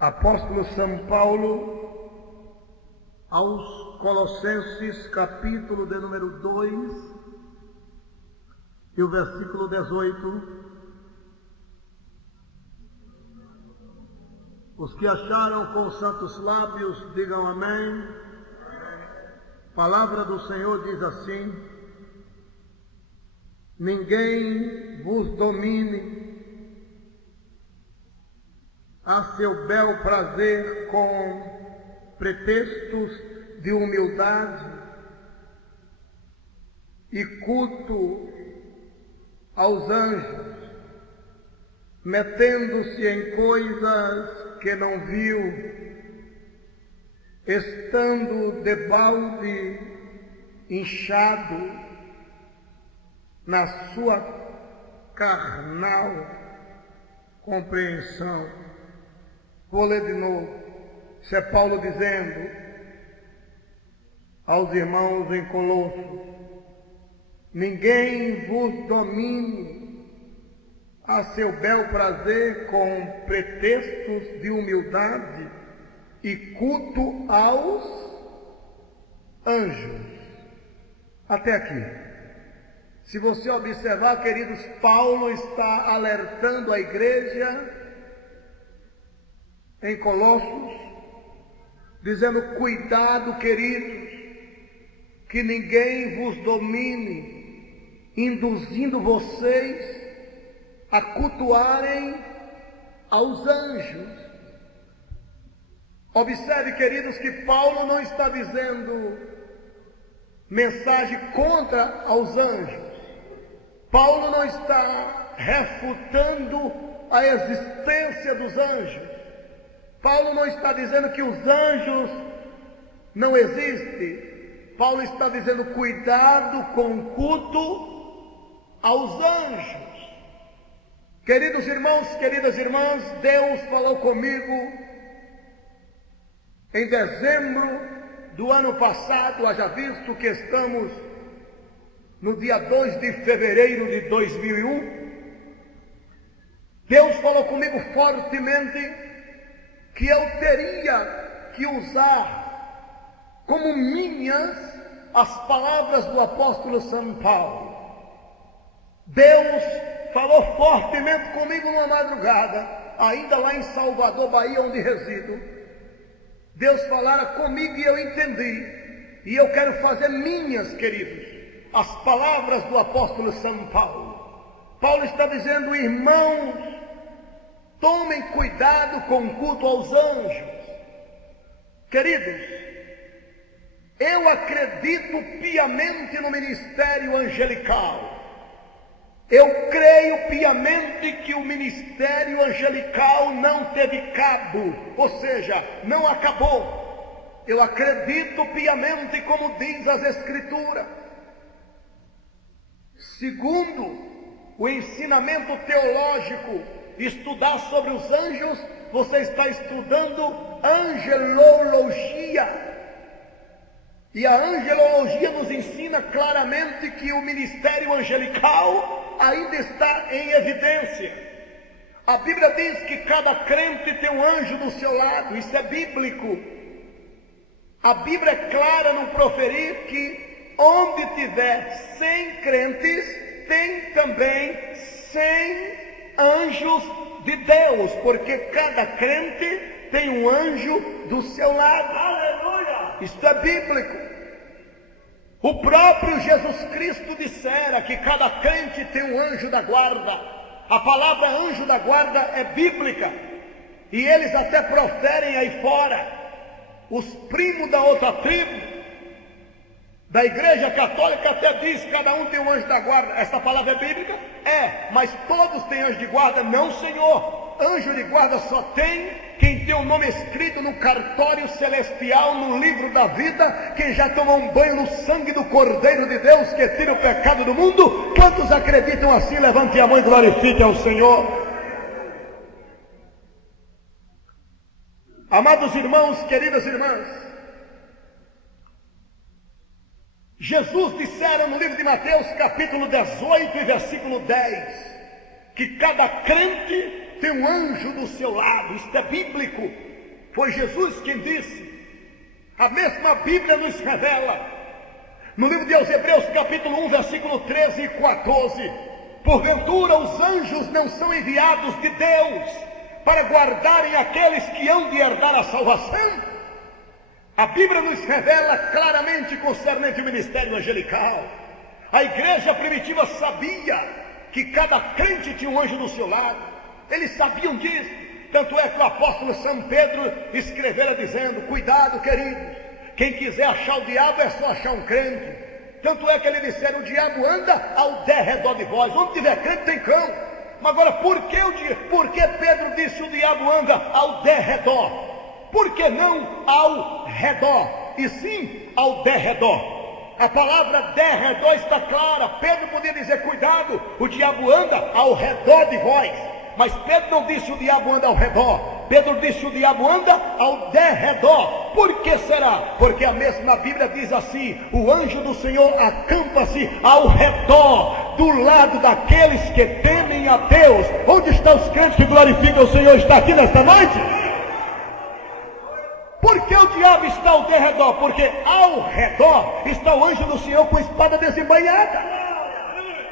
Apóstolo São Paulo aos Colossenses, capítulo de número 2, e o versículo 18. Os que acharam com santos lábios, digam amém. Palavra do Senhor diz assim: ninguém vos domine a seu bel prazer com pretextos de humildade e culto aos anjos, metendo-se em coisas que não viu, estando debalde inchado na sua carnal compreensão. Vou ler de novo. Isso é Paulo dizendo aos irmãos em Colossos: ninguém vos domine a seu bel prazer com pretextos de humildade e culto aos anjos. Até aqui. Se você observar, queridos, Paulo está alertando a igreja em Colossos, dizendo: cuidado, queridos, que ninguém vos domine, induzindo vocês a cultuarem aos anjos. Observe, queridos, que Paulo não está dizendo mensagem contra aos anjos. Paulo não está refutando a existência dos anjos. Paulo não está dizendo que os anjos não existem. Paulo está dizendo: cuidado com o culto aos anjos. Queridos irmãos, queridas irmãs, Deus falou comigo em dezembro do ano passado, haja visto que estamos no dia 2 de fevereiro de 2001. Deus falou comigo fortemente que eu teria que usar como minhas as palavras do apóstolo São Paulo. Deus falou fortemente comigo numa madrugada, ainda lá em Salvador, Bahia, onde resido. Deus falara comigo e eu entendi. E eu quero fazer minhas, queridos, as palavras do apóstolo São Paulo. Paulo está dizendo: irmãos, tomem cuidado com o culto aos anjos. Queridos, eu acredito piamente no ministério angelical. Eu creio piamente que o ministério angelical não teve cabo, ou seja, não acabou. Eu acredito piamente, como diz as Escrituras. Segundo o ensinamento teológico, estudar sobre os anjos, você está estudando angelologia. E a angelologia nos ensina claramente que o ministério angelical ainda está em evidência. A Bíblia diz que cada crente tem um anjo do seu lado. Isso é bíblico. A Bíblia é clara no proferir que onde tiver 100 crentes, tem também 100 anjos de Deus, porque cada crente tem um anjo do seu lado. Aleluia! Isto é bíblico. O próprio Jesus Cristo dissera que cada crente tem um anjo da guarda. A palavra anjo da guarda é bíblica. E eles até proferem aí fora. Os primos da outra tribo, da igreja católica, até diz: cada um tem um anjo da guarda. Essa palavra é bíblica? É, mas todos têm anjo de guarda? Não, Senhor. Anjo de guarda só tem quem tem o nome escrito no cartório celestial, no livro da vida, quem já tomou um banho no sangue do Cordeiro de Deus, que tira o pecado do mundo. Quantos acreditam assim? Levante a mão e glorifique ao Senhor. Amados irmãos, queridas irmãs, Jesus dissera no livro de Mateus, capítulo 18 e versículo 10, que cada crente tem um anjo do seu lado. Isto é bíblico. Foi Jesus quem disse. A mesma Bíblia nos revela, no livro de Hebreus capítulo 1, versículo 13 e 14, porventura os anjos não são enviados de Deus para guardarem aqueles que hão de herdar a salvação? A Bíblia nos revela claramente concernente o ministério angelical. A igreja primitiva sabia que cada crente tinha um anjo do seu lado. Eles sabiam disso. Tanto é que o apóstolo São Pedro escrevera dizendo: cuidado, queridos, quem quiser achar o diabo é só achar um crente. Tanto é que ele disseram: o diabo anda ao derredor de vós. Onde tiver crente tem cão. Mas agora, por que Pedro disse o diabo anda ao derredor? Por que não ao redor, e sim ao derredor? A palavra derredor está clara. Pedro podia dizer: cuidado, o diabo anda ao redor de vós. Mas Pedro não disse o diabo anda ao redor. Pedro disse o diabo anda ao derredor. Por que será? Porque a mesma Bíblia diz assim: o anjo do Senhor acampa-se ao redor, do lado daqueles que temem a Deus. Onde estão os crentes que glorificam o Senhor? Está aqui nesta noite? Por que o diabo está ao derredor? Porque ao redor está o anjo do Senhor com a espada desembainhada.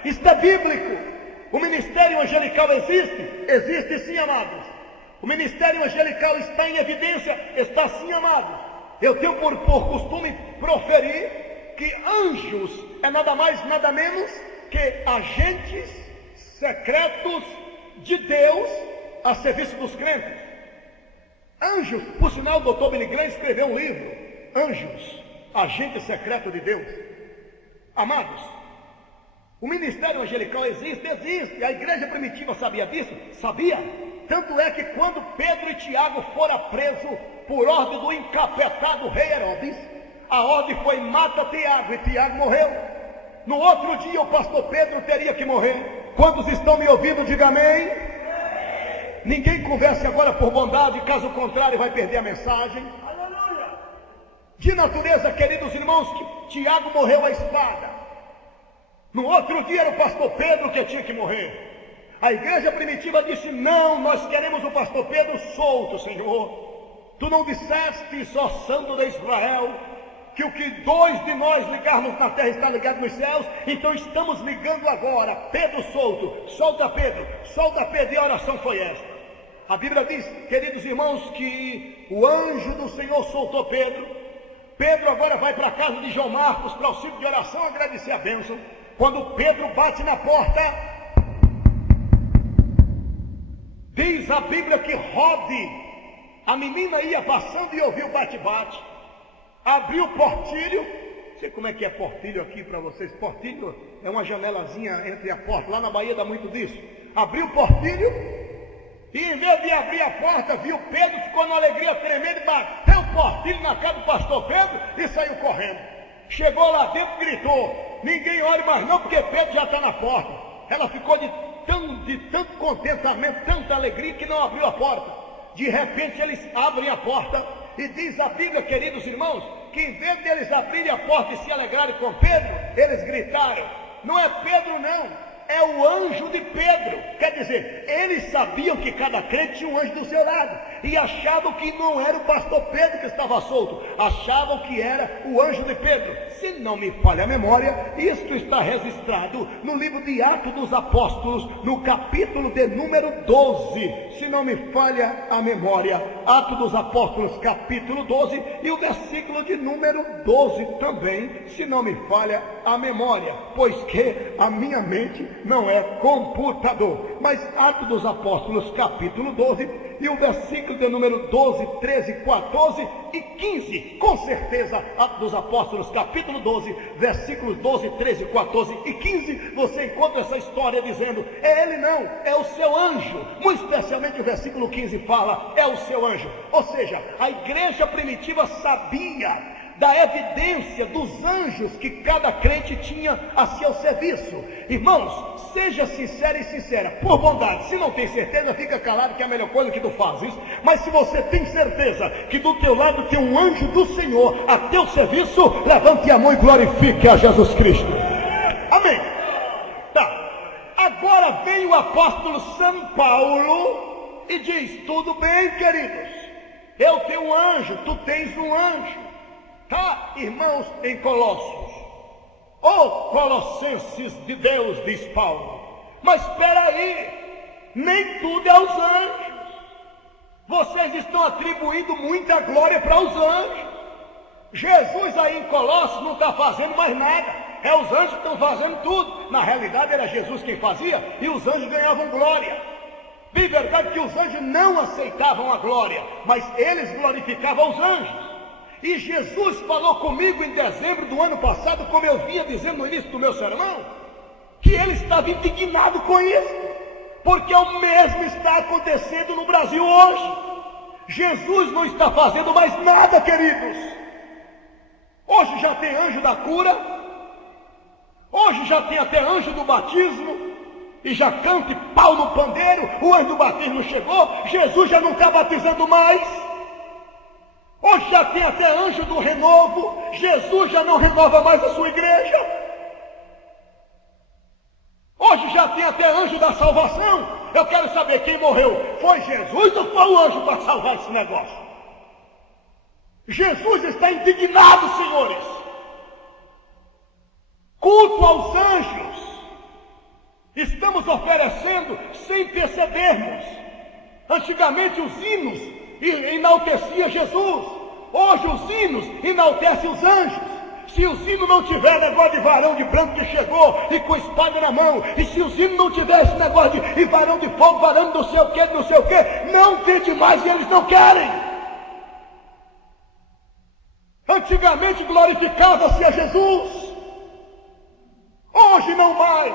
Isto é bíblico. O ministério angelical existe? Existe sim, amados. O ministério angelical está em evidência? Está sim, amados. Eu tenho por costume proferir que anjos é nada mais, nada menos que agentes secretos de Deus a serviço dos crentes. Anjos, por sinal, o doutor Billy Graham escreveu um livro, Anjos, agente secreto de Deus. Amados, o ministério angelical existe. A igreja primitiva sabia disso? Sabia. Tanto é que quando Pedro e Tiago foram presos por ordem do encapetado rei Herodes, a ordem foi: mata Tiago, e Tiago morreu. No outro dia o pastor Pedro teria que morrer. Quantos estão me ouvindo? Diga amém. Ninguém converse agora por bondade, caso contrário vai perder a mensagem. De natureza, queridos irmãos, que Tiago morreu à espada. No outro dia era o pastor Pedro que tinha que morrer. A igreja primitiva disse: não, nós queremos o pastor Pedro solto, Senhor. Tu não disseste, ó Santo de Israel, que o que dois de nós ligarmos na terra está ligado nos céus? Então estamos ligando agora. Pedro solto, solta Pedro, e a oração foi esta. A Bíblia diz, queridos irmãos, que o anjo do Senhor soltou Pedro. Pedro agora vai para a casa de João Marcos para o auxílio de oração agradecer a bênção. Quando Pedro bate na porta, diz a Bíblia que Rode, a menina, ia passando e ouviu o bate-bate. Abriu o portilho. Não sei como é que é portilho aqui para vocês. Portilho é uma janelazinha entre a porta. Lá na Bahia dá muito disso. Abriu o portilho e, em vez de abrir a porta, viu Pedro, ficou na alegria tremenda e bateu o portilho na cara do pastor Pedro e saiu correndo. Chegou lá dentro e gritou: ninguém ore mais não, porque Pedro já está na porta. Ela ficou de tanto contentamento, tanta alegria, que não abriu a porta. De repente eles abrem a porta e diz a Bíblia, queridos irmãos, que em vez de eles abrirem a porta e se alegrarem com Pedro, eles gritaram: não é Pedro não, é o anjo de Pedro. Quer dizer, eles sabiam que cada crente tinha um anjo do seu lado, e achavam que não era o pastor Pedro que estava solto, achavam que era o anjo de Pedro. Se não me falha a memória, isto está registrado no livro de Atos dos Apóstolos, no capítulo de número 12, se não me falha a memória. Atos dos Apóstolos, capítulo 12, e o versículo de número 12 também, se não me falha a memória, pois que a minha mente não é computador. Mas Atos dos Apóstolos, capítulo 12, e o versículo de número 12, 13, 14 e 15, com certeza, Atos dos Apóstolos, capítulo 12, versículos 12, 13, 14 e 15, você encontra essa história dizendo: é ele não, é o seu anjo. Muito especialmente o versículo 15 fala: é o seu anjo. Ou seja, a igreja primitiva sabia da evidência dos anjos que cada crente tinha a seu serviço. Irmãos, seja sincero e sincera, por bondade. Se não tem certeza, fica calado, que é a melhor coisa que tu fazes. Mas se você tem certeza que do teu lado tem um anjo do Senhor a teu serviço, levante a mão e glorifique a Jesus Cristo. Amém. Tá. Agora vem o apóstolo São Paulo e diz: tudo bem, queridos, Eu tenho um anjo, tu tens um anjo. Tá, irmãos em Colossos. Ô Colossenses de Deus, diz Paulo. Mas espera aí, nem tudo é os anjos. Vocês estão atribuindo muita glória para os anjos. Jesus aí em Colossos não está fazendo mais nada. É os anjos que estão fazendo tudo. Na realidade era Jesus quem fazia e os anjos ganhavam glória. De verdade que os anjos não aceitavam a glória, mas eles glorificavam os anjos. E Jesus falou comigo em dezembro do ano passado, como eu vinha dizendo no início do meu sermão, que ele estava indignado com isso, porque o mesmo está acontecendo no Brasil hoje. Jesus não está fazendo mais nada, queridos. Hoje já tem anjo da cura, hoje já tem até anjo do batismo, e já canta e pau no pandeiro. O anjo do batismo chegou, Jesus já não está batizando mais. Hoje já tem até anjo do renovo, Jesus já não renova mais a sua igreja. Hoje já tem até anjo da salvação. Eu quero saber quem morreu, foi Jesus ou foi o anjo para salvar esse negócio? Jesus está indignado, senhores. Culto aos anjos estamos oferecendo sem percebermos. Antigamente os hinos enaltecia Jesus. Hoje os hinos enaltecem os anjos. Se os hinos não tiver negócio de varão de branco que chegou e com espada na mão, e se os hinos não tiver esse negócio de varão de fogo, varão não sei o que, não tem demais e eles não querem. Antigamente glorificava-se a Jesus, hoje não mais.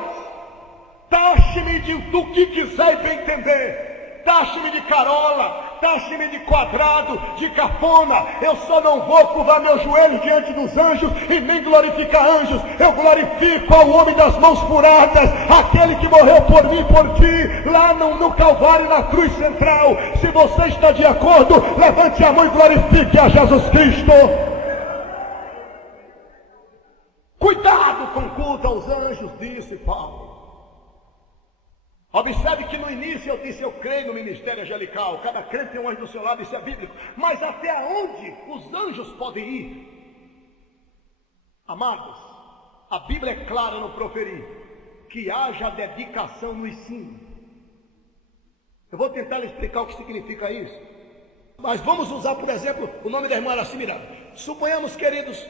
Taxe-me do que quiser e bem entender. Taxe-me de carola, taxe-me de quadrado, de cafona. Eu só não vou curvar meus joelhos diante dos anjos e nem glorificar anjos. Eu glorifico ao homem das mãos furadas, aquele que morreu por mim e por ti, lá no Calvário, na cruz central. Se você está de acordo, levante a mão e glorifique a Jesus Cristo. Cuidado com o culto aos anjos, disse Paulo. Observe que no início eu disse, eu creio no ministério angelical. Cada crente tem um anjo do seu lado, isso é bíblico. Mas até onde os anjos podem ir? Amados, a Bíblia é clara no proferir que haja dedicação no ensino. Eu vou tentar lhe explicar o que significa isso. Mas vamos usar, por exemplo, o nome da irmã Araci Miranda. Suponhamos, queridos,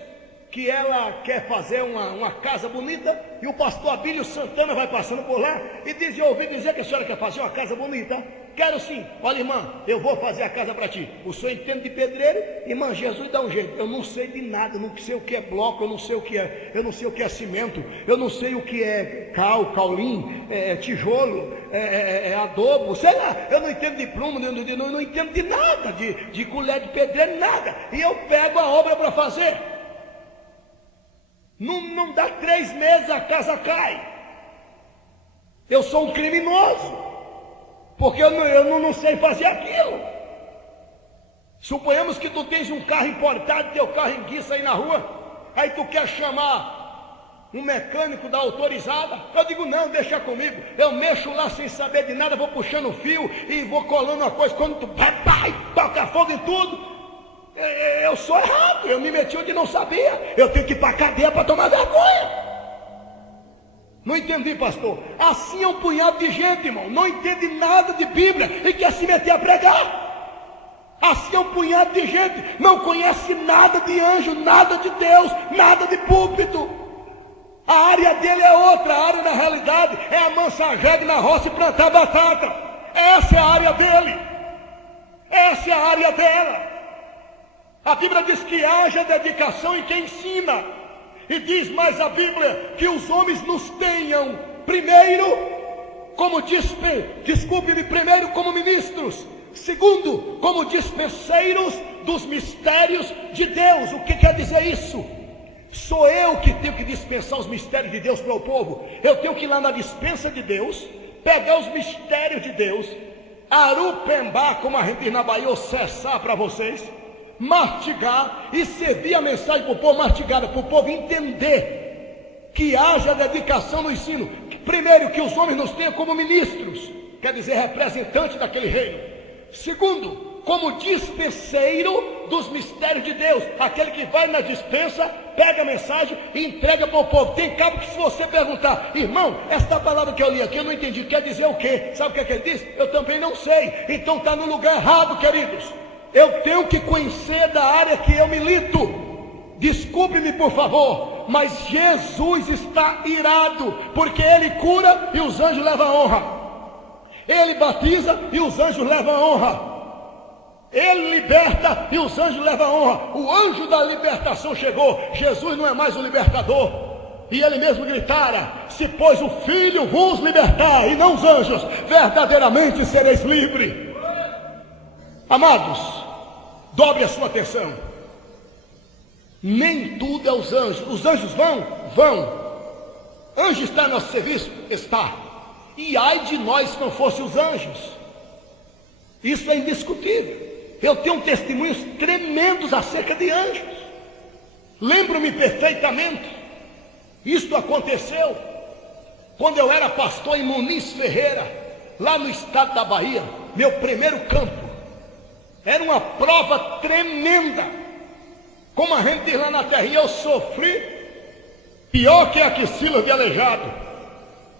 que ela quer fazer uma casa bonita, e o pastor Abílio Santana vai passando por lá e diz: eu ouvi dizer que a senhora quer fazer uma casa bonita. Quero sim. Olha, irmã, eu vou fazer a casa para ti. O senhor entende de pedreiro? Irmã, Jesus dá um jeito. Eu não sei de nada, não sei o que é bloco, eu não sei o que é cimento, eu não sei o que é caulim, tijolo, adobo, sei lá. Eu não entendo de prumo, não entendo de nada, de colher de pedreiro, nada. E eu pego a obra para fazer. Não dá 3 meses, a casa cai. Eu sou um criminoso, porque eu não sei fazer aquilo. Suponhamos que tu tens um carro importado, teu carro enguiça aí na rua, aí tu quer chamar um mecânico da autorizada. Eu digo: não, deixa comigo. Eu mexo lá sem saber de nada, vou puxando o fio e vou colando uma coisa. Quando tu toca fogo em tudo, eu sou errado, eu me meti onde não sabia. Eu tenho que ir para a cadeia para tomar vergonha. Não entendi, pastor. Assim é um punhado de gente, irmão, não entende nada de Bíblia e quer se meter a pregar. Assim é um punhado de gente, não conhece nada de anjo, nada de Deus, nada de púlpito. A área dele é outra. A área, na realidade, é amansar jegue na roça e plantar batata. Essa é a área dele, essa é a área dela. A Bíblia diz que haja dedicação em quem ensina. E diz mais a Bíblia que os homens nos tenham primeiro como ministros, segundo, como dispenseiros dos mistérios de Deus. O que quer dizer isso? Sou eu que tenho que dispensar os mistérios de Deus para o povo. Eu tenho que ir lá na dispensa de Deus, pegar os mistérios de Deus, arupembar, como a gente diz na Bahia, ou cessar para vocês, mastigar e servir a mensagem para o povo mastigada, para o povo entender que haja dedicação no ensino. Primeiro, que os homens nos tenham como ministros, quer dizer, representantes daquele reino. Segundo, como dispenseiro dos mistérios de Deus, aquele que vai na dispensa, pega a mensagem e entrega para o povo. Tem cabo que, se você perguntar, irmão, esta palavra que eu li aqui eu não entendi, quer dizer o quê? Sabe o que ele diz? Eu também não sei. Então está no lugar errado, queridos. Eu tenho que conhecer da área que eu milito. Desculpe-me, por favor, mas Jesus está irado, porque Ele cura e os anjos levam a honra. Ele batiza e os anjos levam a honra. Ele liberta e os anjos levam a honra. O anjo da libertação chegou. Jesus não é mais o libertador. E ele mesmo gritara: se pois o Filho vos libertar, e não os anjos, verdadeiramente sereis livres. Amados, dobre a sua atenção. Nem tudo é os anjos. Os anjos vão? Vão. Anjo está a nosso serviço? Está. E ai de nós se não fossem os anjos. Isso é indiscutível. Eu tenho testemunhos tremendos acerca de anjos. Lembro-me perfeitamente. Isto aconteceu quando eu era pastor em Muniz Ferreira, lá no estado da Bahia. Meu primeiro campo. Era uma prova tremenda. Como a gente diz lá na terra, eu sofri pior que a axila de aleijado.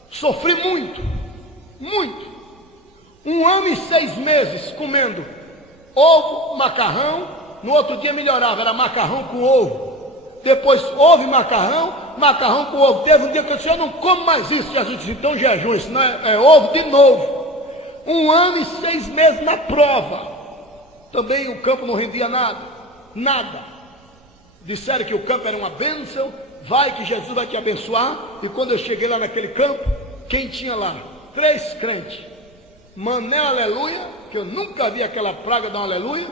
Sofri muito, muito. 1 ano e 6 meses comendo ovo, macarrão. No outro dia melhorava, era macarrão com ovo. Depois ovo e macarrão, macarrão com ovo. Teve um dia que eu disse: eu não como mais isso. E a gente disse: então jejum, isso não é ovo de novo. 1 ano e 6 meses na prova. Também o campo não rendia nada, nada. Disseram que o campo era uma bênção, vai que Jesus vai te abençoar. E quando eu cheguei lá naquele campo, quem tinha lá? 3 crentes. Mané aleluia, que eu nunca vi aquela praga de um aleluia.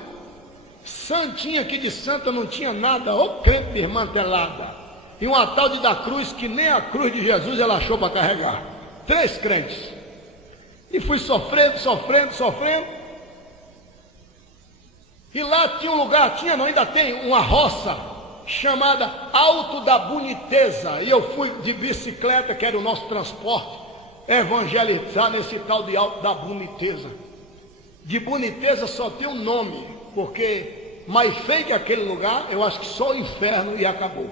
Santinha aqui de santa não tinha nada, ô crente desmantelada. E uma tal de da cruz, que nem a cruz de Jesus ela achou para carregar. 3 crentes. E fui sofrendo. E lá tinha um lugar, ainda tem uma roça chamada Alto da Boniteza. E eu fui de bicicleta, que era o nosso transporte, evangelizar nesse tal de Alto da Boniteza. De Boniteza só tem um nome, porque mais feio que aquele lugar, eu acho que só o inferno e acabou.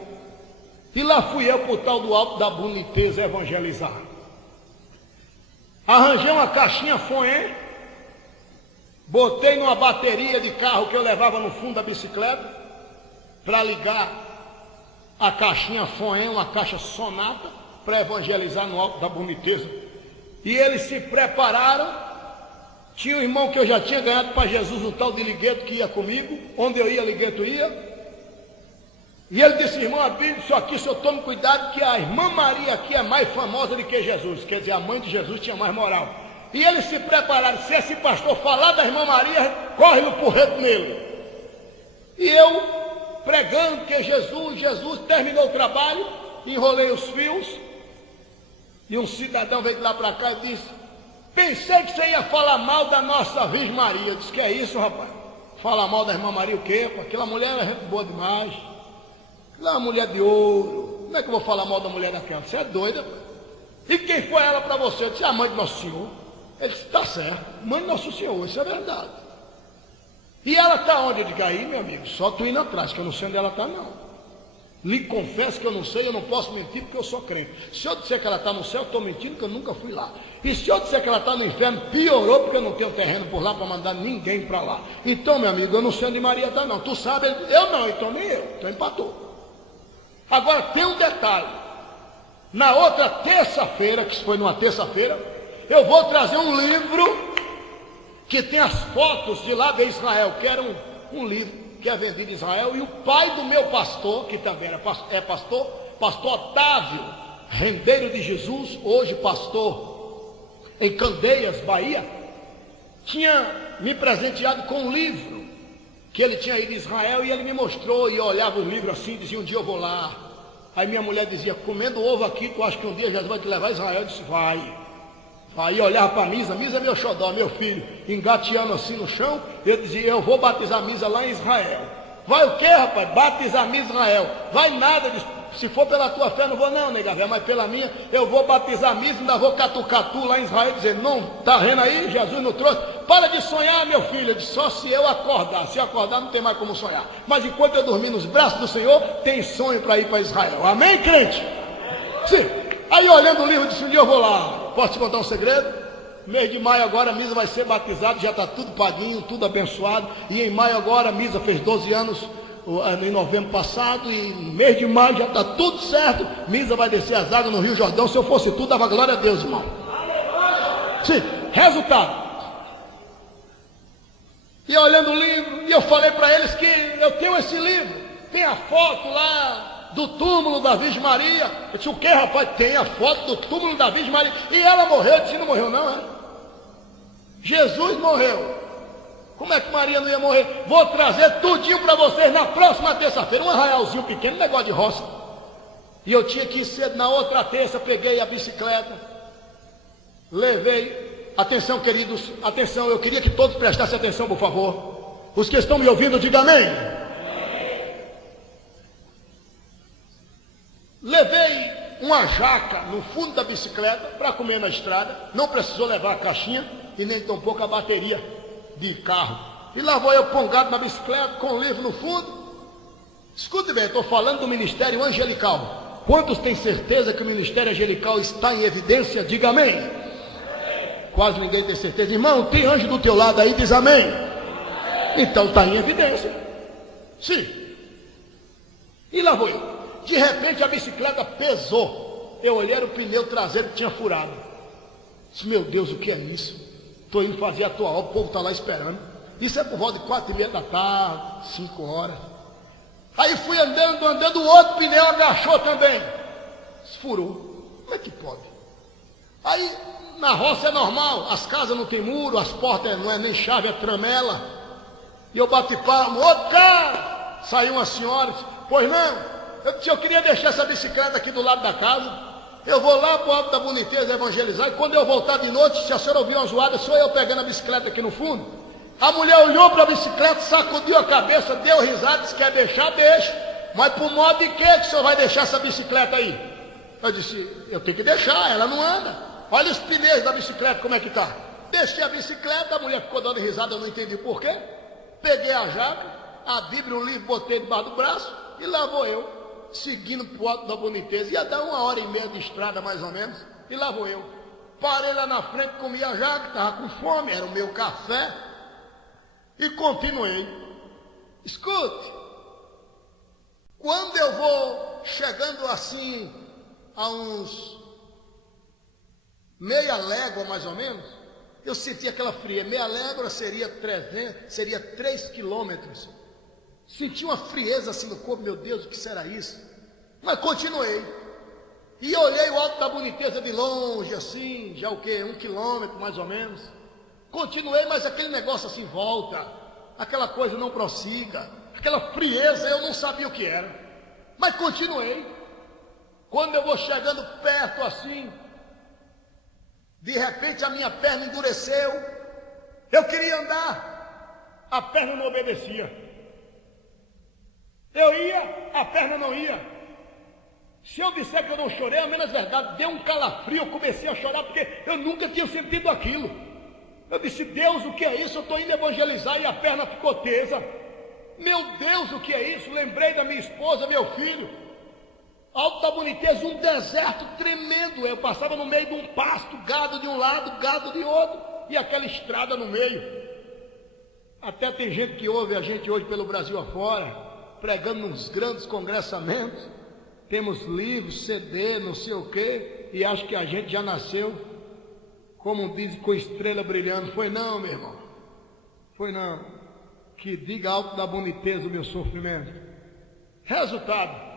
E lá fui eu para o tal do Alto da Boniteza evangelizar. Arranjei uma caixinha Foen, botei numa bateria de carro que eu levava no fundo da bicicleta, para ligar a caixinha Foen, uma caixa Sonata, para evangelizar no Alto da Boniteza. E eles se prepararam. Tinha um irmão que eu já tinha ganhado para Jesus, um tal de Ligueto, que ia comigo. Onde eu ia, Ligueto ia. E ele disse: irmão, a Bíblia, isso aqui, se eu tomo cuidado, que a irmã Maria aqui é mais famosa do que Jesus. Quer dizer, a mãe de Jesus tinha mais moral. E eles se prepararam: se esse pastor falar da irmã Maria, corre no porreto nele. E eu pregando que Jesus, terminou o trabalho, enrolei os fios, e um cidadão veio de lá para cá e disse: pensei que você ia falar mal da nossa Virgem Maria. Eu disse: que é isso, rapaz? Falar mal da irmã Maria o quê? Pô? Aquela mulher era gente boa demais, aquela é uma mulher de ouro. Como é que eu vou falar mal da mulher daquela? Você é doida, pô. E quem foi ela para você? Eu disse: a mãe de Nosso Senhor. Ele disse: está certo, mãe de Nosso Senhor, isso é verdade. E ela está onde? Eu digo: aí, meu amigo, só tu indo atrás, que eu não sei onde ela está, não. Lhe confesso que eu não sei, eu não posso mentir porque eu sou crente. Se eu disser que ela está no céu, eu estou mentindo, que eu nunca fui lá. E se eu disser que ela está no inferno, piorou, porque eu não tenho terreno por lá para mandar ninguém para lá. Então, meu amigo, eu não sei onde Maria está, não. Tu sabe? Eu não, então nem eu. Então empatou. Agora, tem um detalhe. Na outra terça-feira, que foi numa terça-feira, eu vou trazer um livro que tem as fotos de lá de Israel, que era um livro que é vendido em Israel. E o pai do meu pastor, que também é pastor Otávio Rendeiro de Jesus, hoje pastor em Candeias, Bahia, tinha me presenteado com um livro que ele tinha ido em Israel, e ele me mostrou, e eu olhava o livro assim e dizia: um dia eu vou lá. Aí minha mulher dizia: comendo ovo aqui, tu acha que um dia Jesus vai te levar a Israel? Eu disse: vai. Aí eu olhava para a Misa é meu xodó, meu filho, engateando assim no chão. Ele dizia: eu vou batizar a Misa lá em Israel. Vai o quê, rapaz? Batizar a Misa em Israel. Vai nada. Disse: Se for pela tua fé, não vou não, nega véia, mas pela minha, eu vou batizar mesmo, ainda vou catu-catu lá em Israel, dizendo, não, tá vendo aí, Jesus não trouxe. Para de sonhar, meu filho. Eu disse, só se eu acordar. Se eu acordar, não tem mais como sonhar. Mas enquanto eu dormir nos braços do Senhor, tem sonho para ir para Israel. Amém, crente? Sim. Aí olhando o livro, disse, um dia eu vou lá. Posso te contar um segredo? Mês de maio agora a Misa vai ser batizada, já está tudo paguinho, tudo abençoado. E em maio agora a Misa fez 12 anos, em novembro passado, e no mês de maio já está tudo certo. Misa vai descer as águas no Rio Jordão. Se eu fosse tudo, dava glória a Deus, irmão. Sim, resultado. E olhando o livro, e eu falei para eles que eu tenho esse livro, tem a foto lá do túmulo da Virgem Maria. Eu disse, o que, rapaz? Tem a foto do túmulo da Virgem Maria. E ela morreu. Eu disse, não morreu não, é? Jesus morreu. Como é que Maria não ia morrer? Vou trazer tudinho para vocês na próxima terça-feira. Um arraialzinho pequeno, negócio de roça. E eu tinha que ir cedo na outra terça, peguei a bicicleta, levei. Atenção, queridos, atenção, eu queria que todos prestassem atenção, por favor. Os que estão me ouvindo, digam amém. Levei uma jaca no fundo da bicicleta para comer na estrada. Não precisou levar a caixinha e nem tampouco a bateria de carro. E lá vou eu pongado na bicicleta com o livro no fundo. Escute bem, estou falando do ministério angelical. Quantos têm certeza que o ministério angelical está em evidência? Diga amém. Quase ninguém tem certeza. Irmão, tem anjo do teu lado aí, diz amém. Então está em evidência. Sim. E lá vou eu. De repente a bicicleta pesou. Eu olhei, era o pneu traseiro que tinha furado. Disse, meu Deus, o que é isso? Estou indo fazer a tua obra, o povo está lá esperando. Isso é por volta de 4h30 da tarde, 5 horas. Aí fui andando, o outro pneu agachou também. Furou. Como é que pode? Aí, na roça é normal, as casas não tem muro, as portas não é nem chave, é tramela. E eu bati palmo, outro cara. Saiu uma senhora, disse, pois não. Eu disse, eu queria deixar essa bicicleta aqui do lado da casa. Eu vou lá para o Alto da Boniteza evangelizar. E quando eu voltar de noite, se a senhora ouvir uma zoada, sou eu pegando a bicicleta aqui no fundo. A mulher olhou para a bicicleta, sacudiu a cabeça, deu risada, disse, quer deixar, deixa. Mas por modo de que o senhor vai deixar essa bicicleta aí? Eu disse, eu tenho que deixar, ela não anda. Olha os pneus da bicicleta, como é que está. Deixei a bicicleta, a mulher ficou dando risada, eu não entendi por quê. Peguei a jaca, a Bíblia, um livro, botei debaixo do braço e lá vou eu, seguindo para o Alto da Boniteza. Ia dar 1h30 de estrada, mais ou menos, e lá vou eu. Parei lá na frente, comi a jaca, estava com fome, era o meu café, e continuei. Escute, quando eu vou chegando assim, a uns meia légua mais ou menos, eu senti aquela fria. Meia légua seria 3 quilômetros. Senti uma frieza assim no corpo, meu Deus, o que será isso? Mas continuei. E olhei o Alto da Boniteza de longe, assim, já o quê? 1 quilômetro mais ou menos. Continuei, mas aquele negócio assim volta, aquela coisa não prossiga, aquela frieza eu não sabia o que era. Mas continuei. Quando eu vou chegando perto assim, de repente a minha perna endureceu. Eu queria andar, a perna não obedecia. Eu ia, a perna não ia. Se eu disser que eu não chorei, é a menos verdade. Deu um calafrio, eu comecei a chorar porque eu nunca tinha sentido aquilo. Eu disse, Deus, o que é isso? Eu estou indo evangelizar e a perna ficou tesa. Meu Deus, o que é isso? Lembrei da minha esposa, meu filho. Alto da Boniteza, um deserto tremendo. Eu passava no meio de um pasto, gado de um lado, gado de outro, e aquela estrada no meio. Até tem gente que ouve a gente hoje pelo Brasil afora, pregando nos grandes congressamentos. Temos livros, CD, não sei o quê, e acho que a gente já nasceu, como diz, com estrela brilhando. Foi não, meu irmão. Foi não. Que diga Alto da Boniteza o meu sofrimento. Resultado.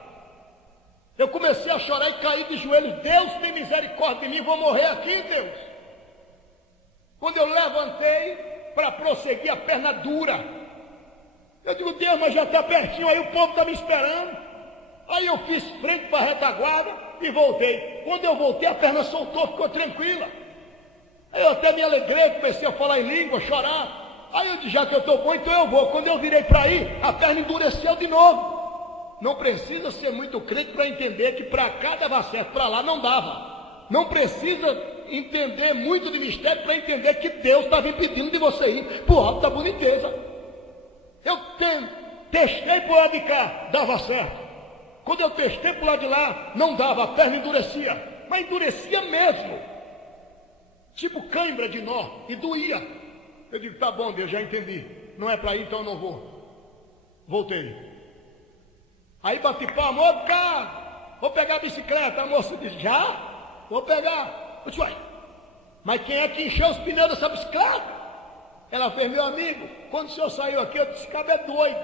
Eu comecei a chorar e caí de joelhos. Deus tem misericórdia de mim, vou morrer aqui, Deus. Quando eu levantei para prosseguir, a perna dura. Eu digo, Deus, mas já está pertinho aí, o povo está me esperando. Aí eu fiz frente para a retaguarda e voltei. Quando eu voltei, a perna soltou, ficou tranquila. Aí eu até me alegrei, comecei a falar em língua, chorar. Aí eu disse, já que eu estou bom, então eu vou. Quando eu virei para ir, a perna endureceu de novo. Não precisa ser muito crente para entender que para cá dava certo, para lá não dava. Não precisa entender muito de mistério para entender que Deus estava impedindo de você ir para o alto da boniteza. Eu testei para o lado de cá, dava certo. Quando eu testei para o lado de lá, não dava, a perna endurecia. Mas endurecia mesmo. Tipo cãibra de nó, e doía. Eu digo, tá bom, Deus, já entendi. Não é para ir, então eu não vou. Voltei. Aí bati palma, ô cara, vou pegar a bicicleta. A moça disse, já? Vou pegar. Eu disse, uai, mas quem é que encheu os pneus dessa bicicleta? Ela fez, meu amigo, quando o senhor saiu aqui, eu disse, cara, é doido.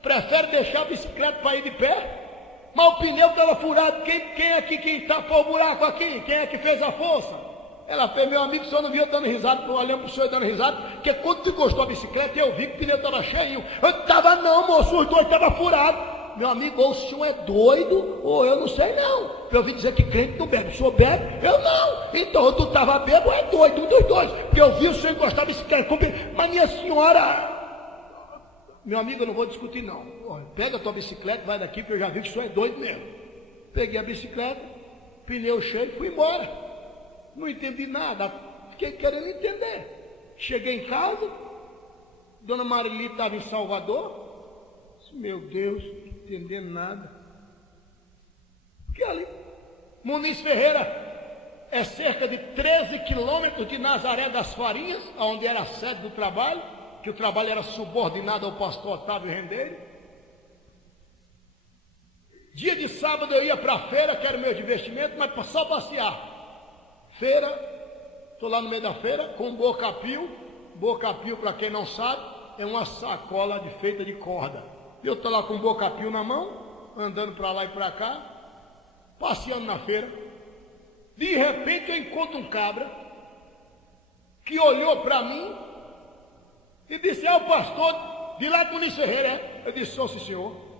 Prefere deixar a bicicleta para ir de pé? Mas o pneu estava furado. Quem é que tapou o buraco aqui? Quem é que fez a força? Ela fez, meu amigo, o senhor não viu eu dando risada, olhando para o senhor dando risada, porque quando tu encostou a bicicleta, eu vi que o pneu estava cheio. Eu estava não, moço, os dois estavam furados. Meu amigo, ou o senhor é doido, ou eu não sei não. Eu ouvi dizer que crente não bebe. O senhor bebe? Eu não. Então, ou tu estava bebo ou é doido, um dos dois. Porque eu vi o senhor encostar a bicicleta. Mas minha senhora, meu amigo, eu não vou discutir não. Pega a tua bicicleta, vai daqui, porque eu já vi que o senhor é doido mesmo. Peguei a bicicleta, pneu cheio, fui embora. Não entendi nada, fiquei querendo entender. Cheguei em casa, Dona Marilita estava em Salvador. Disse, meu Deus, não estou entendendo nada. Fiquei ali. Muniz Ferreira é cerca de 13 quilômetros de Nazaré das Farinhas, onde era a sede do trabalho, que o trabalho era subordinado ao pastor Otávio Rendeiro. Dia de sábado eu ia para a feira, que era o meu divertimento, mas só passear. Feira, estou lá no meio da feira com um bocapio. Bocapio, para quem não sabe, é uma sacola feita de corda. Eu estou lá com um bocapio na mão, andando para lá e para cá, passeando na feira. De repente eu encontro um cabra que olhou para mim e disse, é o pastor de lá do Muniz Ferreira, é? Eu disse, sou sim, senhor.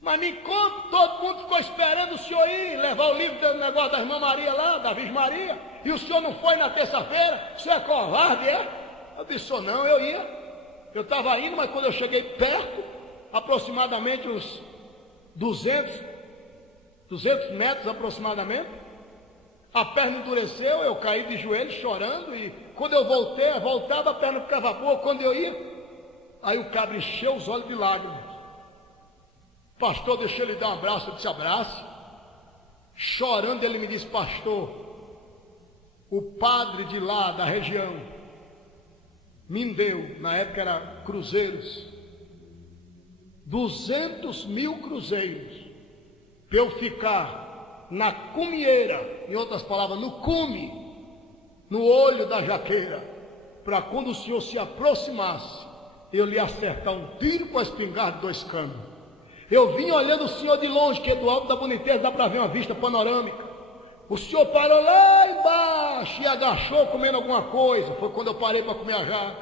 Mas me conta, todo mundo ficou esperando o senhor ir levar o livro do negócio da irmã Maria lá, da Virgem Maria, e o senhor não foi na terça-feira? O senhor é covarde, é? Eu disse, não, eu ia. Eu estava indo, mas quando eu cheguei perto, aproximadamente uns 200 metros aproximadamente, a perna endureceu, eu caí de joelhos chorando, e quando eu voltava, a perna ficava boa. Quando eu ia, aí o cabra encheu os olhos de lágrimas. Pastor, deixa ele dar um abraço. Eu disse, abraço. Chorando, ele me disse, pastor, o padre de lá da região me deu, na época era cruzeiros, 200 mil cruzeiros, para eu ficar na cumieira, em outras palavras, no cume, no olho da jaqueira, para quando o senhor se aproximasse, eu lhe acertar um tiro com a espingarda de 2 canos. Eu vim olhando o senhor de longe, que é do alto da boniteza, dá para ver uma vista panorâmica. O senhor parou lá embaixo e agachou comendo alguma coisa. Foi quando eu parei para comer a jaca.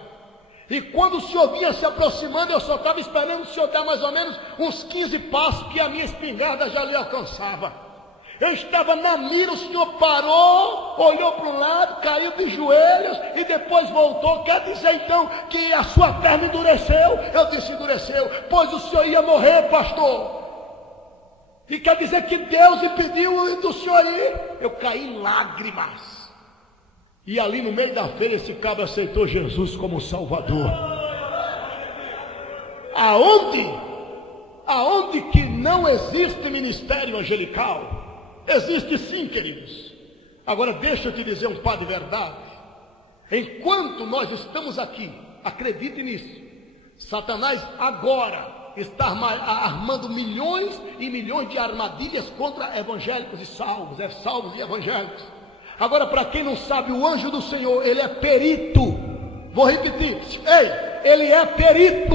E quando o senhor vinha se aproximando, eu só estava esperando o senhor dar mais ou menos uns 15 passos, que a minha espingarda já lhe alcançava. Eu estava na mira, o senhor parou, olhou para um lado, caiu de joelhos e depois voltou. Quer dizer então que a sua perna endureceu? Eu disse, endureceu, pois o senhor ia morrer, pastor. E quer dizer que Deus impediu do senhor ir? Eu caí em lágrimas. E ali no meio da feira esse cabra aceitou Jesus como Salvador. Aonde que não existe ministério angelical? Existe sim, queridos. Agora deixa eu te dizer um par de verdade. Enquanto nós estamos aqui, acredite nisso, Satanás agora está armando milhões e milhões de armadilhas contra evangélicos e salvos e evangélicos. Agora, para quem não sabe, o anjo do Senhor, ele é perito. Vou repetir, ele é perito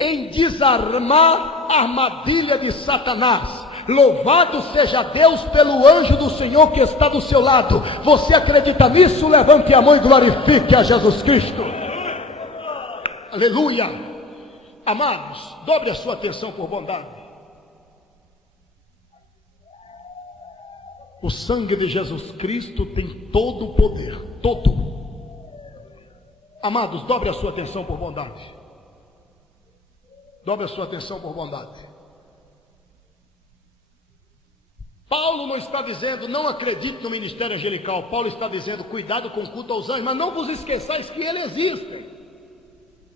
em desarmar a armadilha de Satanás. Louvado seja Deus pelo anjo do Senhor que está do seu lado. Você acredita nisso? Levante a mão e glorifique a Jesus Cristo. Aleluia. Amados, dobre a sua atenção por bondade. O sangue de Jesus Cristo tem todo o poder, todo. Amados, dobre a sua atenção por bondade. Dobre a sua atenção por bondade. Paulo não está dizendo, não acredite no ministério angelical. Paulo está dizendo, cuidado com o culto aos anjos, mas não vos esqueçais que eles existem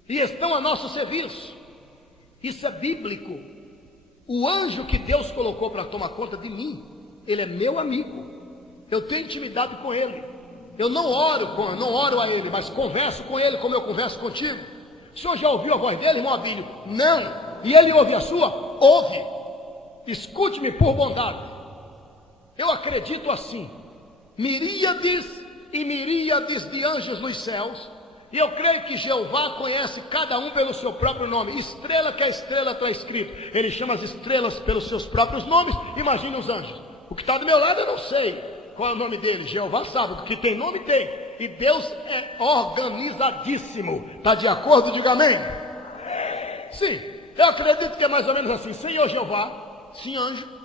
e estão a nosso serviço. Isso é bíblico. O anjo que Deus colocou para tomar conta de mim, ele é meu amigo. Eu tenho intimidade com ele. Eu não oro a ele, mas converso com ele como eu converso contigo. O senhor já ouviu a voz dele, irmão Abílio? Não. E ele ouve a sua? Ouve. Escute-me por bondade. Eu acredito assim, miríades e miríades de anjos nos céus, e eu creio que Jeová conhece cada um pelo seu próprio nome. Estrela que a estrela está escrito, ele chama as estrelas pelos seus próprios nomes. Imagine os anjos. O que está do meu lado eu não sei qual é o nome dele. Jeová sabe, o que tem nome tem, e Deus é organizadíssimo. Está de acordo? Diga amém. Sim, eu acredito que é mais ou menos assim. Senhor Jeová, sim, anjo,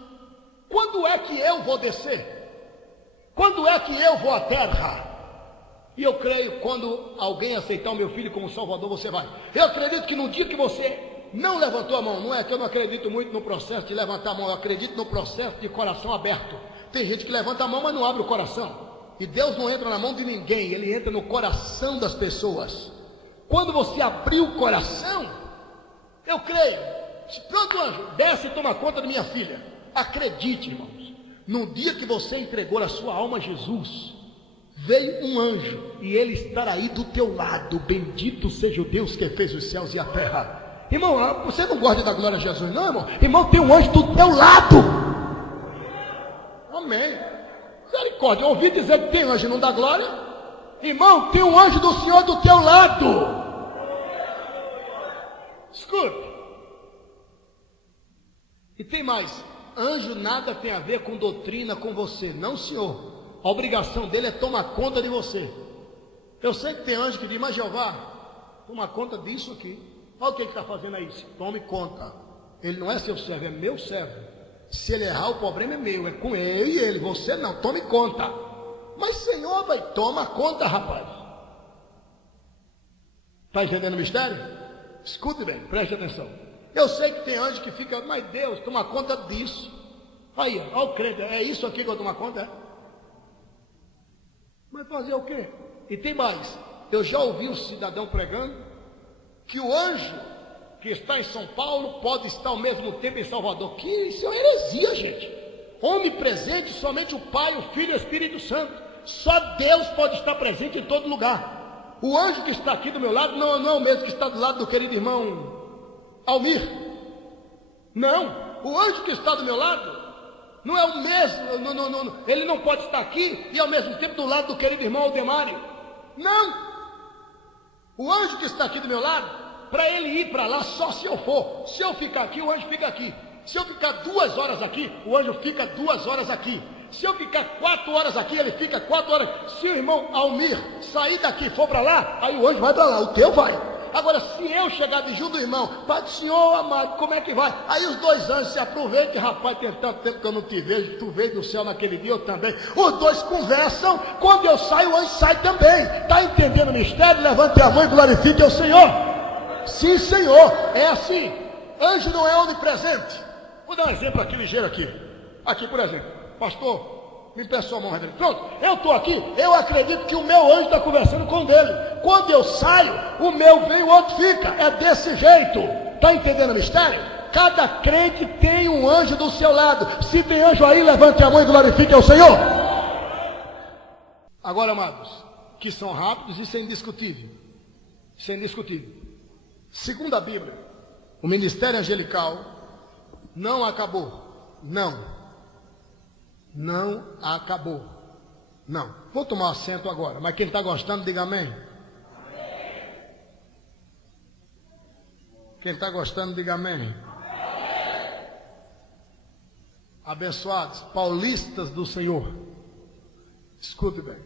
quando é que eu vou descer? Quando é que eu vou à terra? E eu creio, quando alguém aceitar o meu filho como Salvador, você vai. Eu acredito que no dia que você não levantou a mão, não é que eu não acredito muito no processo de levantar a mão, eu acredito no processo de coração aberto. Tem gente que levanta a mão, mas não abre o coração. E Deus não entra na mão de ninguém, ele entra no coração das pessoas. Quando você abrir o coração, eu creio, pronto, anjo, desce e toma conta de minha filha. Acredite, irmãos, no dia que você entregou a sua alma a Jesus, veio um anjo e ele estará aí do teu lado. Bendito seja o Deus que fez os céus e a terra. Irmão, você não gosta da glória de Jesus, não, irmão? Irmão, tem um anjo do teu lado. Amém. Misericórdia, eu ouvi dizer que tem anjo, não dá glória? Irmão, tem um anjo do Senhor do teu lado. Escute. E tem mais. Anjo nada tem a ver com doutrina com você. Não, senhor. A obrigação dele é tomar conta de você. Eu sei que tem anjo que diz, mas Jeová, toma conta disso aqui. Olha o que ele está fazendo aí. Tome conta. Ele não é seu servo, é meu servo. Se ele errar, o problema é meu. É com eu e ele. Você não, tome conta. Mas Senhor, vai, toma conta, rapaz. Está entendendo o mistério? Escute bem, preste atenção. Eu sei que tem anjo que fica, mas Deus, toma conta disso. Aí, olha o crente, é isso aqui que eu tomo conta? É? Mas fazer o quê? E tem mais, eu já ouvi um cidadão pregando que o anjo que está em São Paulo pode estar ao mesmo tempo em Salvador. Que isso é uma heresia, gente. Onipresente, somente o Pai, o Filho e o Espírito Santo. Só Deus pode estar presente em todo lugar. O anjo que está aqui do meu lado não é o mesmo que está do lado do querido irmão Almir. Não, o anjo que está do meu lado não é o mesmo, não, ele não pode estar aqui e ao mesmo tempo do lado do querido irmão Aldemário. Não, o anjo que está aqui do meu lado, para ele ir para lá só se eu for. Se eu ficar aqui, o anjo fica aqui. Se eu ficar 2 horas aqui, o anjo fica 2 horas aqui. Se eu ficar 4 horas aqui, ele fica 4 horas. Se o irmão Almir sair daqui e for para lá, aí o anjo vai para lá, o teu vai. Agora, se eu chegar de junto do irmão, Pai do Senhor amado, como é que vai? Aí os 2 anjos se aproveitam, rapaz, tem tanto tempo que eu não te vejo, tu veio do céu naquele dia, eu também. Os 2 conversam, quando eu saio, o anjo sai também. Está entendendo o mistério? Levante a mão e glorifique ao Senhor. Sim, Senhor, é assim. Anjo não é onipresente. Vou dar um exemplo aqui, ligeiro aqui. Aqui, por exemplo, pastor, me empresta sua mão, Rodrigo. Pronto, eu estou aqui, eu acredito que o meu anjo está conversando com o dele. Quando eu saio, o meu vem, o outro fica. É desse jeito. Está entendendo o mistério? Cada crente tem um anjo do seu lado. Se tem anjo aí, levante a mão e glorifique ao Senhor. Agora, amados, que são rápidos, isso é indiscutível. Isso é indiscutível. Segundo a Bíblia, o ministério angelical não acabou. Não acabou. Não. Vou tomar assento agora, mas quem está gostando, diga amém. Quem está gostando, diga amém. Abençoados, paulistas do Senhor, escute bem.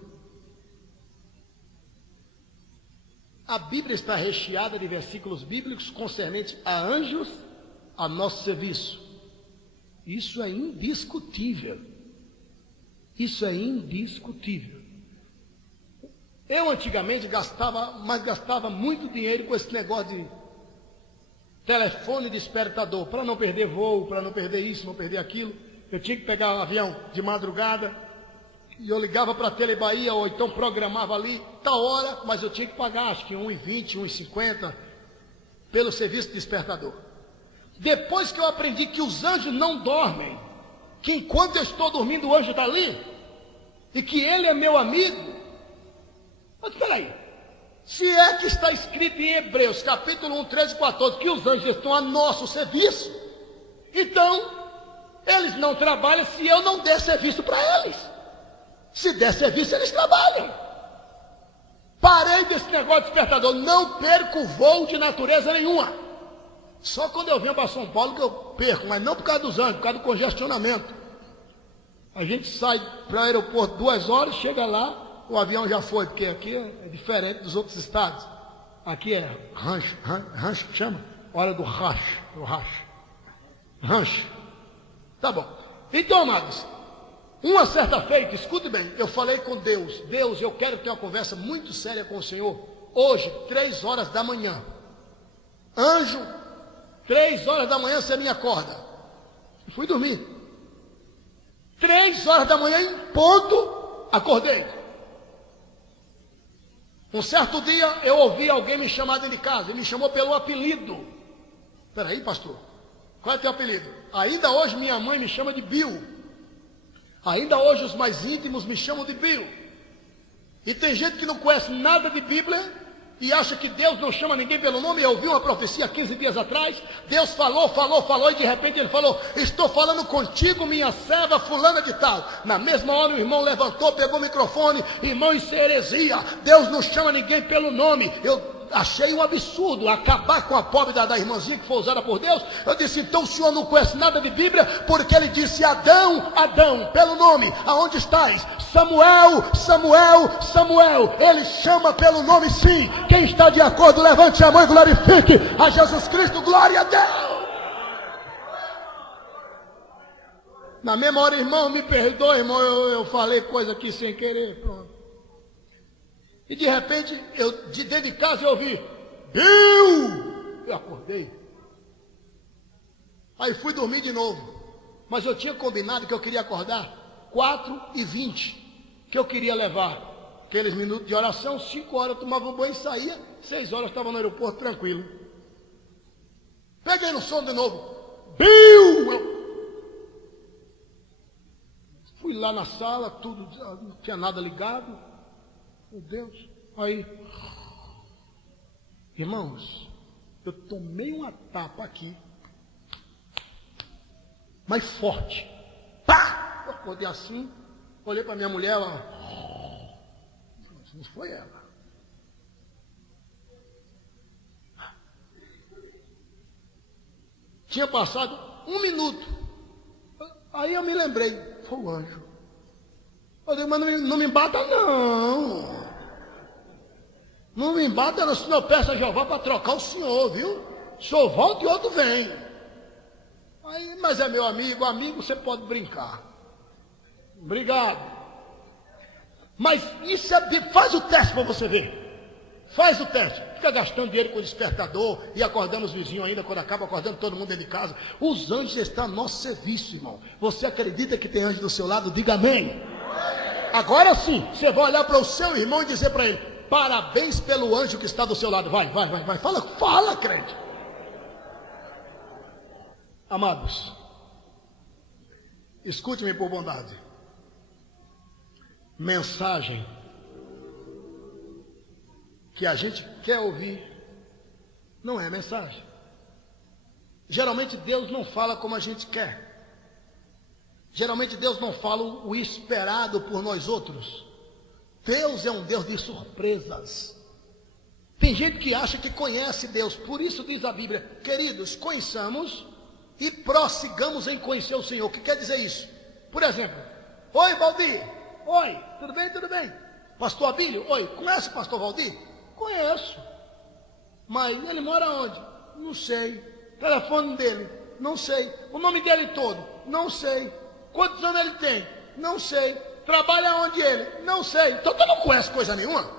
A Bíblia está recheada de versículos bíblicos concernentes a anjos a nosso serviço. Isso é indiscutível. Isso é indiscutível. Eu antigamente gastava muito dinheiro com esse negócio de telefone despertador, para não perder voo, para não perder isso, não perder aquilo. Eu tinha que pegar um avião de madrugada, e eu ligava para a Telebahia, ou então programava ali, tal hora, mas eu tinha que pagar, acho que R$1,20, R$1,50, pelo serviço despertador. Depois que eu aprendi que os anjos não dormem, que enquanto eu estou dormindo o anjo está ali, e que ele é meu amigo, mas espera aí, se é que está escrito em Hebreus, capítulo 1, 13 e 14, que os anjos estão a nosso serviço, então, eles não trabalham se eu não der serviço para eles. Se der serviço, eles trabalham. Parei desse negócio de despertador, não perco voo de natureza nenhuma. Só quando eu venho para São Paulo que eu perco, mas não por causa dos anjos, por causa do congestionamento. A gente sai para o aeroporto 2 horas, chega lá, o avião já foi, porque aqui é diferente dos outros estados. Aqui é rancho que chama? Hora do rancho. Tá bom. Então, amados, uma certa feita, escute bem, eu falei com Deus, Deus, eu quero ter uma conversa muito séria com o Senhor, hoje, 3 horas da manhã. Anjo, 3 horas da manhã você me acorda. E fui dormir. 3 horas da manhã em ponto, acordei. Um certo dia eu ouvi alguém me chamar dentro de casa, ele me chamou pelo apelido. Peraí, pastor, qual é teu apelido? Ainda hoje minha mãe me chama de Bill. Ainda hoje os mais íntimos me chamam de Bill. E tem gente que não conhece nada de Bíblia e acha que Deus não chama ninguém pelo nome. Eu ouvi uma profecia 15 dias atrás. Deus falou e de repente ele falou: estou falando contigo, minha serva fulana de tal. Na mesma hora o irmão levantou, pegou o microfone: irmão, isso é heresia, Deus não chama ninguém pelo nome. Eu achei um absurdo acabar com a pobre da irmãzinha que foi usada por Deus. Eu disse: então o senhor não conhece nada de Bíblia, porque ele disse: Adão, Adão, pelo nome, aonde estás? Samuel, Samuel, Samuel. Ele chama pelo nome, sim. Quem está de acordo, levante a mão e glorifique a Jesus Cristo. Glória a Deus. Na mesma hora, irmão, me perdoe, irmão, eu falei coisa aqui sem querer, pronto. E de repente, de dentro de casa eu ouvi: Bill! Eu acordei. Aí fui dormir de novo. Mas eu tinha combinado que eu queria acordar 4h20, que eu queria levar aqueles minutos de oração. 5 horas eu tomava um banho e saía. 6 horas eu estava no aeroporto tranquilo. Peguei no som de novo: Bill! Fui lá na sala, tudo, não tinha nada ligado. Meu Deus, aí, irmãos, eu tomei uma tapa aqui, mas forte, pá, eu acordei assim, olhei para minha mulher, ela, não foi ela. Tinha passado 1 minuto, aí eu me lembrei, foi o anjo. Eu digo: mas não me bata não. Não me bata não, senão eu peço a Jeová para trocar o senhor, viu? O senhor volta e outro vem. Aí, mas é meu amigo, você pode brincar. Obrigado. Mas isso faz o teste para você ver. Faz o teste. Fica gastando dinheiro com despertador e acordando os vizinhos ainda, quando acaba acordando todo mundo dentro de casa. Os anjos estão a nosso serviço, irmão. Você acredita que tem anjo do seu lado? Diga amém. Agora sim, você vai olhar para o seu irmão e dizer para ele: parabéns pelo anjo que está do seu lado. Vai. Fala, crente. Amados, escute-me por bondade. Mensagem que a gente quer ouvir não é mensagem. Geralmente Deus não fala como a gente quer. Geralmente Deus não fala o esperado por nós outros. Deus é um Deus de surpresas. Tem gente que acha que conhece Deus. Por isso diz a Bíblia: queridos, conheçamos e prossigamos em conhecer o Senhor. O que quer dizer isso? Por exemplo: oi, Valdir. Oi, tudo bem? Tudo bem. Pastor Abílio. Oi, conhece o pastor Valdir? Conheço. Mas ele mora onde? Não sei. Telefone dele? Não sei. O nome dele todo? Não sei. Quantos anos ele tem? Não sei. Trabalha onde ele? Não sei. Então tu não conhece coisa nenhuma?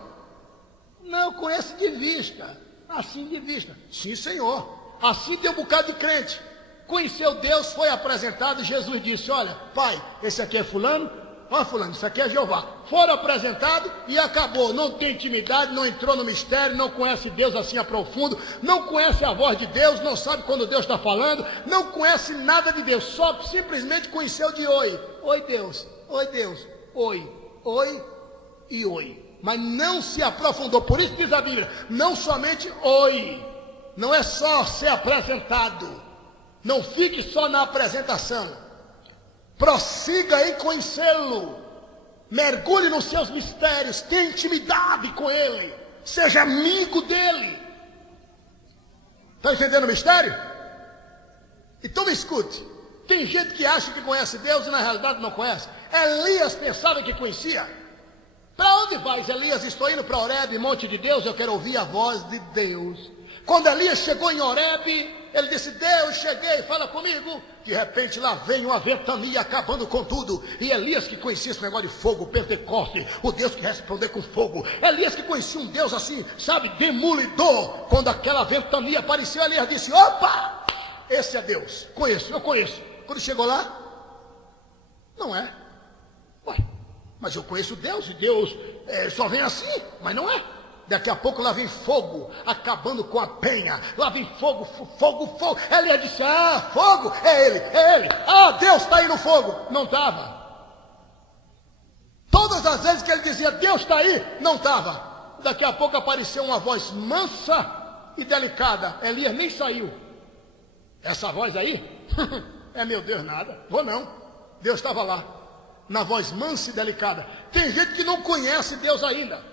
Não, conhece de vista. Assim de vista. Sim, senhor. Assim tem um bocado de crente. Conheceu Deus, foi apresentado, e Jesus disse: olha, pai, esse aqui é fulano, ó fulano, isso aqui é Jeová. Foram apresentados e acabou. Não tem intimidade, não entrou no mistério, não conhece Deus assim a profundo, não conhece a voz de Deus, não sabe quando Deus está falando, não conhece nada de Deus, só simplesmente conheceu de oi. Oi Deus, oi Deus, oi, oi e oi. Mas não se aprofundou. Por isso diz a Bíblia, não somente oi, não é só ser apresentado, não fique só na apresentação, prossiga em conhecê-lo, mergulhe nos seus mistérios, tenha intimidade com ele, seja amigo dele. Está entendendo o mistério? Então me escute, tem gente que acha que conhece Deus e na realidade não conhece. Elias pensava que conhecia. Para onde vais, Elias? Estou indo para Horebe, monte de Deus, eu quero ouvir a voz de Deus. Quando Elias chegou em Horebe, ele disse: Deus, cheguei, fala comigo. De repente lá vem uma ventania acabando com tudo. E Elias, que conhecia esse negócio de fogo, Pentecoste, o Deus que responder com fogo, Elias que conhecia um Deus assim, sabe, demolidor. Quando aquela ventania apareceu, Elias disse: opa, esse é Deus, conheço, eu conheço. Quando chegou lá, não é. Ué, mas eu conheço Deus, e Deus só vem assim, mas não é. Daqui a pouco lá vem fogo, acabando com a penha. Lá vem fogo, fogo, fogo. Elias disse: ah, fogo, é ele, é ele. Ah, Deus está aí no fogo. Não estava. Todas as vezes que ele dizia Deus está aí, não estava. Daqui a pouco apareceu uma voz mansa e delicada. Elias nem saiu. Essa voz aí, é meu Deus nada, vou não. Deus estava lá, na voz mansa e delicada. Tem gente que não conhece Deus ainda.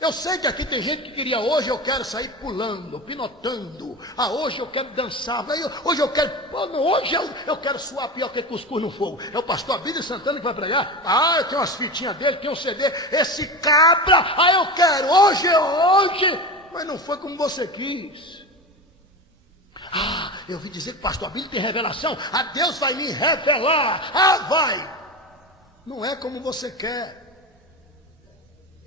Eu sei que aqui tem gente que queria: hoje eu quero sair pulando, pinotando. Ah, hoje eu quero dançar. Hoje eu quero, hoje eu quero suar pior que cuscuz no fogo. É o pastor Abílio Santana que vai pregar. Ah, eu tenho umas fitinhas dele, tenho um CD. Esse cabra, ah, eu quero, hoje. Mas não foi como você quis. Ah, eu ouvi dizer que o pastor Abílio tem revelação. Ah, Deus vai me revelar. Ah, vai. Não é como você quer.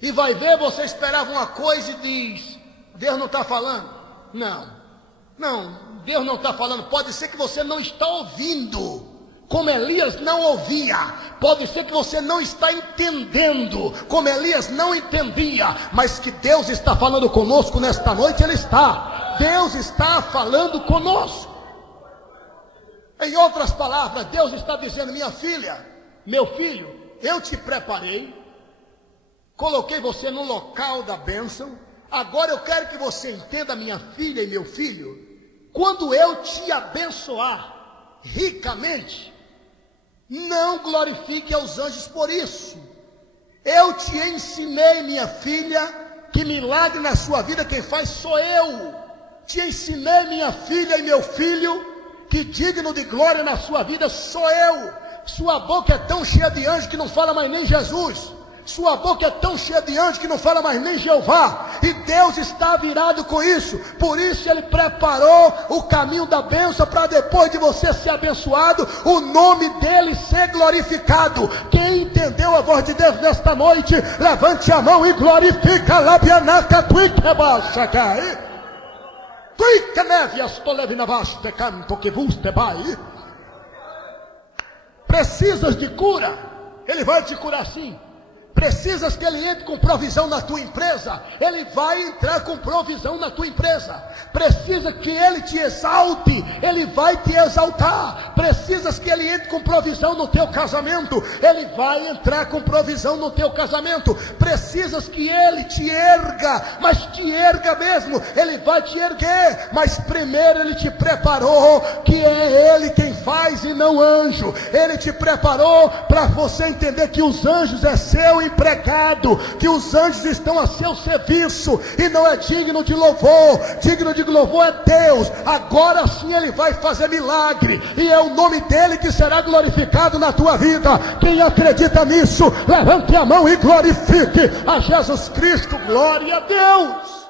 E vai ver, você esperava uma coisa e diz: Deus não está falando. Não, Deus não está falando. Pode ser que você não está ouvindo, como Elias não ouvia. Pode ser que você não está entendendo, como Elias não entendia. Mas que Deus está falando conosco nesta noite, Ele está. Deus está falando conosco. Em outras palavras, Deus está dizendo: minha filha, meu filho, eu te preparei, coloquei você no local da bênção. Agora eu quero que você entenda, minha filha e meu filho, quando eu te abençoar ricamente, não glorifique aos anjos por isso. Eu te ensinei, minha filha, que milagre na sua vida quem faz sou eu. Te ensinei, minha filha e meu filho, que digno de glória na sua vida sou eu. Sua boca é tão cheia de anjos que não fala mais nem Jesus. Sua boca é tão cheia de anjos que não fala mais nem Jeová. E Deus está virado com isso. Por isso Ele preparou o caminho da bênção, para depois de você ser abençoado, o nome dEle ser glorificado. Quem entendeu a voz de Deus nesta noite, levante a mão e glorifica. Labianaca tuiquebaixa cai. Tuiquenevias tolevinabaste canto que vos te vai. Precisas de cura, Ele vai te curar sim. Precisas que Ele entre com provisão na tua empresa, Ele vai entrar com provisão na tua empresa. Precisa que Ele te exalte, Ele vai te exaltar. Precisas que Ele entre com provisão no teu casamento, Ele vai entrar com provisão no teu casamento. Precisas que Ele te erga, mas te erga mesmo, Ele vai te erguer. Mas primeiro Ele te preparou, que é Ele quem faz e não anjo. Ele te preparou para você entender que os anjos é seu empregado, que os anjos estão a seu serviço e não é digno de louvor. Digno de louvor é Deus. Agora sim Ele vai fazer milagre e é o nome dEle que será glorificado na tua vida. Quem acredita nisso, levante a mão e glorifique a Jesus Cristo. Glória a Deus.